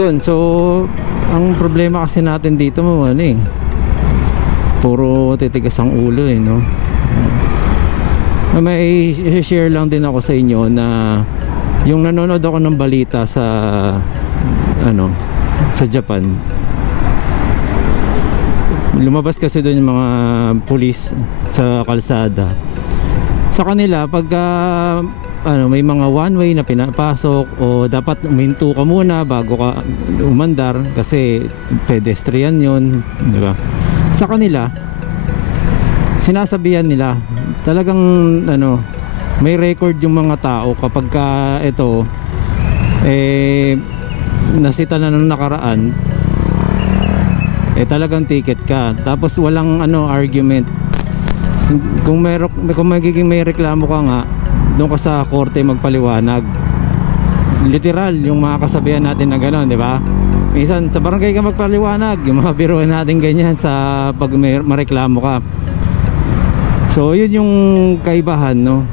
Ayun, so ang problema kasi natin dito mo ano eh, puro titigas ang ulo eh, no? May share lang din ako sa inyo na yung nanonood ako ng balita sa ano, sa Japan. Lumabas kasi doon yung mga pulis sa kalsada. Sa kanila pagka ano, may mga one way na pinapasok o dapat uminto ka muna bago ka umandar kasi pedestrian yun, di ba? Sa kanila sinasabihan nila, talagang ano, may record yung mga tao kapag ka ito nasita na ng nakaraan, talagang ticket ka, tapos walang ano, argument. Kung magiging may reklamo ka nga, doon ka sa korte magpaliwanag. Literal yung mga kasabihan natin na gano'n, di ba? Minsan sa barangay ka magpaliwanag, yung mga biruan natin ganyan sa pag mareklamo ka. So yun yung kaibahan, no?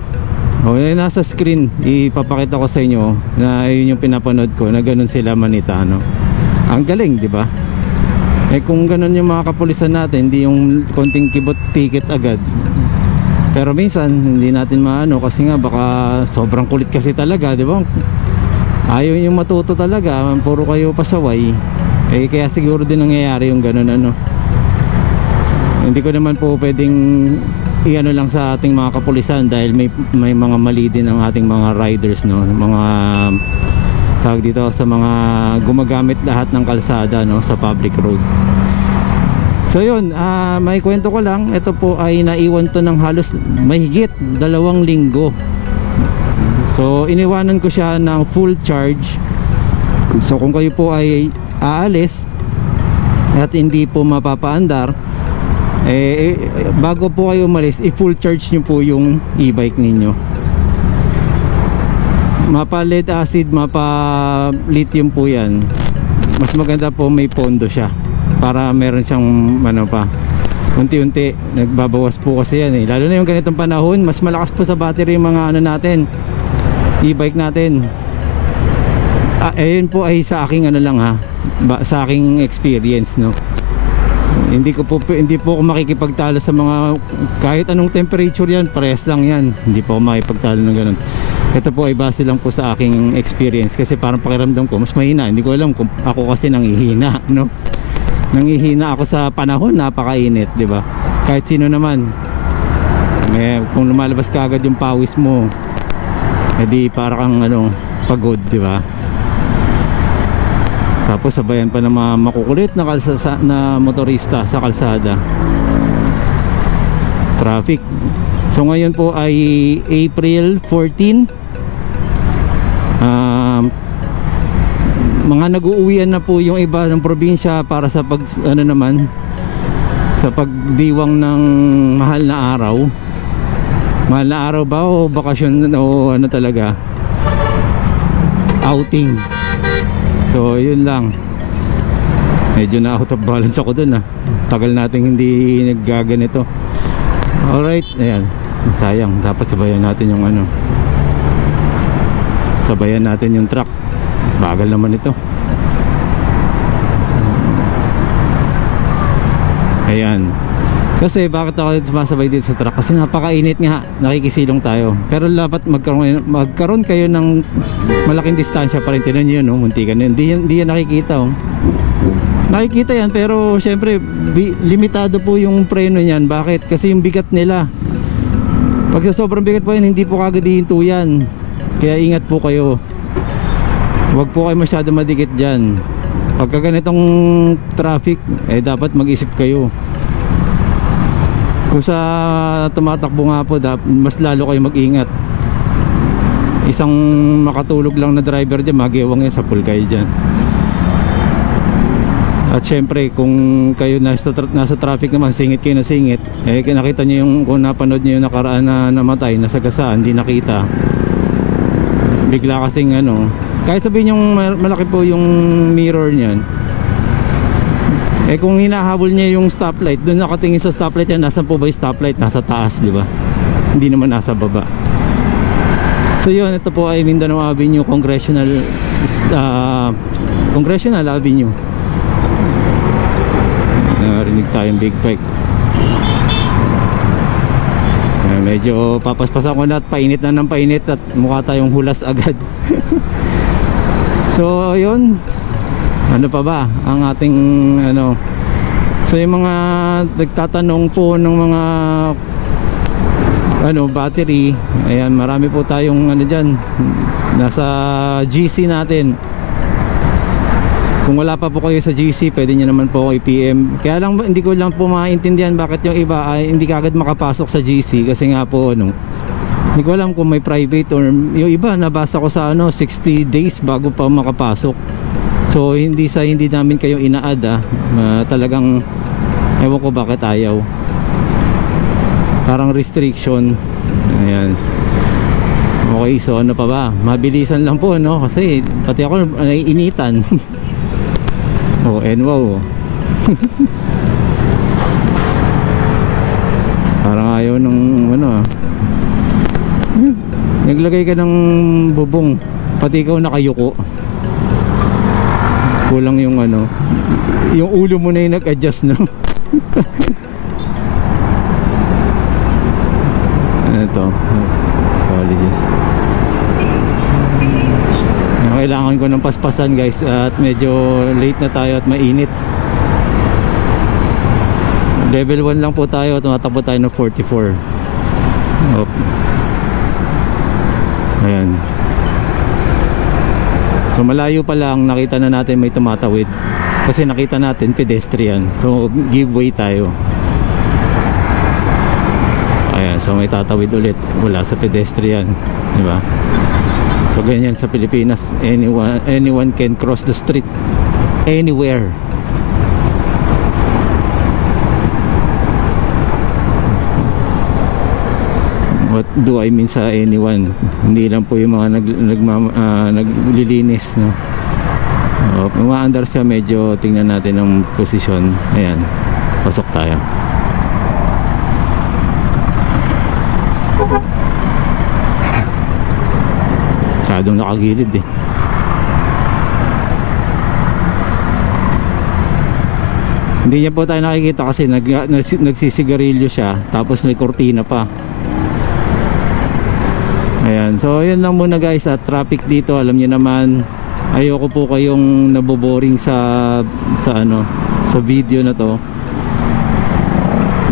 O, nasa screen ipapakita ko sa inyo na yun yung pinapanood ko, na ganun sila manita, no? Ang galing, di ba? Kung ganun yung mga kapulisan natin, hindi yung konting kibot ticket agad. Pero minsan hindi natin maano kasi nga baka sobrang kulit kasi talaga, di ba? Ayaw yung matuto talaga, puro kayo pasaway. Kaya siguro din nangyayari yung ganun, ano. Hindi ko naman po pwedeng iano lang sa ating mga kapulisan dahil may mga mali din ang ating mga riders, no? Mga tawag dito sa mga gumagamit lahat ng kalsada, no, sa public road. So yun, may kwento ko lang. Ito po ay naiwan to ng halos mahigit 2 linggo. So iniwanan ko siya ng full charge. So kung kayo po ay aalis at hindi po mapapaandar, bago po kayo umalis, i-full charge nyo po yung e-bike ninyo. Mapa lead acid, mapa lithium po yan. Mas maganda po may pondo siya para meron siyang ano pa, unti-unti nagbabawas po kasi yan eh. Lalo na yung ganitong panahon, mas malakas po sa battery yung mga ano natin, e-bike natin. Ayun po ay sa aking ano lang ha, sa aking experience, no. Hindi po ako makikipagtalo sa mga kahit anong temperature yan, parehas lang yan. Hindi po ako makikipagtalo ng ganun. Ito po ay base lang po sa aking experience kasi parang pakiramdam ko mas mahina. Hindi ko alam kung ako kasi nangihina, no? Nangihina ako sa panahon, napakainit, di ba? Kahit sino naman, kung lumalabas ka agad yung pawis mo, edi para kang ano, pagod, di ba? Tapos sabayan pa ng mga makukulit na motorista sa kalsada. Traffic. So ngayon po ay April 14. Mga nag-uuwian na po yung iba ng probinsya para sa sa pagdiwang ng mahal na araw. Mahal na araw ba o bakasyon o ano talaga? Outing. So yun lang. Medyo na out of balance ako dun Tagal natin hindi naggaganito. Alright, ayan. Sayang, dapat sabayan natin yung ano. Sabayan natin yung truck. Bagal naman ito. Ayan. Kasi bakit ako sumasabay dito sa truck? Kasi napakainit nga, nakikisilong tayo. Pero dapat magkaroon kayo ng malaking distansya pa rin. Tinan nyo, no? Muntikan yun. Hindi yan nakikita, oh. Nakikita yan, pero syempre limitado po yung preno niyan. Bakit? Kasi yung bigat nila. Pag sa sobrang bigat po yan, hindi po kagad hihinto yan. Kaya ingat po kayo. Huwag po kayo masyado madikit dyan. Pagka ganitong traffic, dapat mag-isip kayo. Kung sa tumatakbo nga po, mas lalo kayo mag-ingat. Isang makatulog lang na driver dyan, magiwang yan sa pool kayo dyan. At syempre kung kayo nasa traffic naman, singit kayo na singit, nakita nyo yung, kung napanood nyo yung nakaraan na namatay, nasagasaan, hindi nakita. Bigla kasing ano, kahit sabihin yung malaki po yung mirror nyan, kung hinahabol niya yung stoplight, doon nakatingin sa stoplight yan, nasa po ba yung stoplight? Nasa taas, di ba? Hindi naman nasa baba. So yun, ito po ay Mindanao Avenue Congressional Congressional Avenue. Narinig tayong big bike. Medyo papaspasan ko na at painit na ng painit at mukha tayong hulas agad. So yun, ano pa ba ang ating ano. So yung mga nagtatanong po ng mga ano battery, ayan, marami po tayong ano dyan, nasa GC natin. Kung wala pa po kayo sa GC, pwede nyo naman po ako i-PM. Kaya lang hindi ko lang po maintindihan bakit yung iba ay hindi kagad makapasok sa GC. Kasi nga po ano, hindi ko alam kung may private or yung iba nabasa ko sa ano 60 days bago pa makapasok. So hindi namin kayo ina-add talagang ewan ko bakit ayaw. Parang restriction. Ayan. Okay, so ano pa ba? Mabilisan lang po no, kasi pati ako naiinitan. Oh, and wow. Parang ayaw ng ano naglagay ka ng bubong, pati ikaw nakayuko. Kulang yung ano, yung ulo mo na yung nag-adjust no. Ito apologies. Kailangan ko ng paspasan guys at medyo late na tayo at mainit. Level 1 lang po tayo, tumatakbo tayo ng 44. Ayan. So malayo pa lang nakita na natin may tumatawid, kasi nakita natin pedestrian, so give way tayo. Ayan, so may tatawid ulit wala sa pedestrian, diba? So ganyan sa Pilipinas, anyone can cross the street anywhere. What do I mean sa anyone? Hindi lang po yung mga naglilinis no? Umaandar siya, medyo tingnan natin ang posisyon. Ayan, pasok tayo. Masyadong nakagilid eh. Hindi niya po tayo nakikita kasi nagsisigarilyo siya, tapos may kortina pa. Ayan, so yun lang muna guys at traffic dito. Alam niyo naman, ayoko po kayong naboboring sa ano, sa video na to,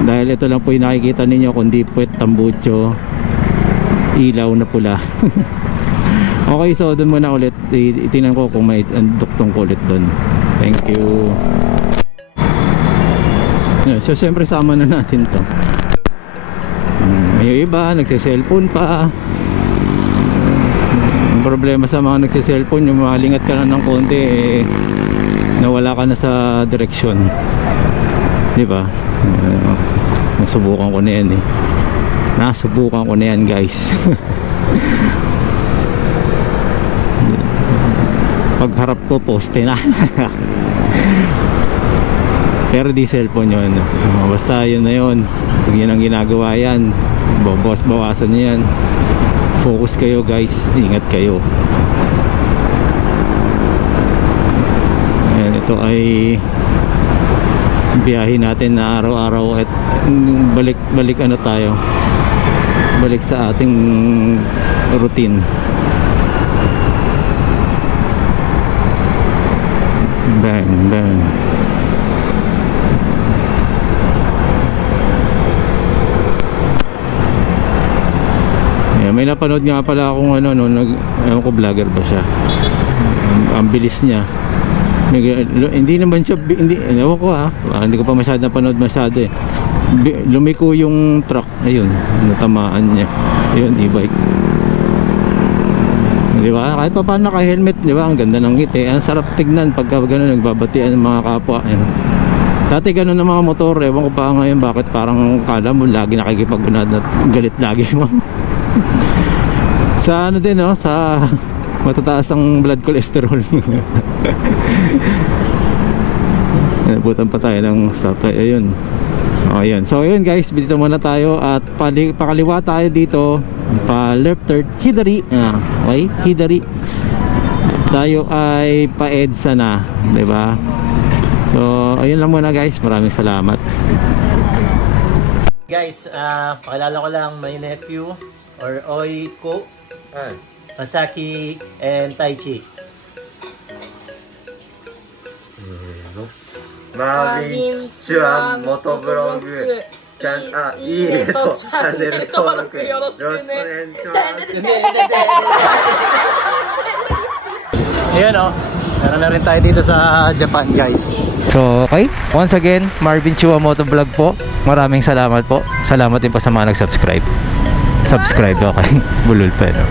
dahil ito lang po yung nakikita ninyo, kundi puwet, tambucho, ilaw na pula. Okay, so doon muna ulit. Itingnan ko kung may duktong ko ulit doon. Thank you. So syempre sama na natin to. May iba nagse-cellphone pa. Ang problema sa mga nagse-cellphone, yung malingat ka na ng konti nawala ka na sa direksyon, di ba? Nasubukan ko na yan eh. Nasubukan ko na yan guys. Pagharap ko poste na. Pero di cellphone yun. Basta yun na yun. Kung yun ang ginagawa yan, bawasan nyo yan. Focus kayo guys, ingat kayo. Ayan, ito ay biyahe natin na araw-araw at balik ano tayo, balik sa ating routine. Bang bang. Yeah, may napanood nga pala akong ano no, ewan ko vlogger ba siya. Ang bilis niya. Hindi naman siya, hindi, ewan ko hindi ko pa masyadong napanood masyado eh. Lumiko yung truck, ayun, natamaan niya. Ayun, e-bike. Di ba? Kahit pa paano naka-helmet, di ba? Ang ganda ng ngiti. Ang sarap tignan pagka gano'n nagbabatian ng mga kapwa. Ayun. Dati gano'n ng mga motor, ewan ko pa ngayon bakit parang kala mo lagi nakikipag-unad at galit lagi mo. Sa ano din, no? Sa matataas ang blood cholesterol. Nabutan pa tayo ng stop. Ayun. Ayun. So ayun guys, dito muna tayo at pakaliwa tayo dito, pa left turn, Hidari. Okay, Hidari. tayo ay pa-EDSA na, 'di ba? So ayun lang muna guys, maraming salamat. Guys, pakilala ko lang my nephew or Oi Ko, Masaki and Taichi. Marvin Chua Motovlog いいねとチャンネル登録よろしくね。Ayan o, meron na rin tayo dito sa Japan guys. So okay, once again, Marvin Chua Motovlog po. Maraming salamat po. Salamat din po sa mga nag-subscribe. Subscribe, okay. Bulol pa, no?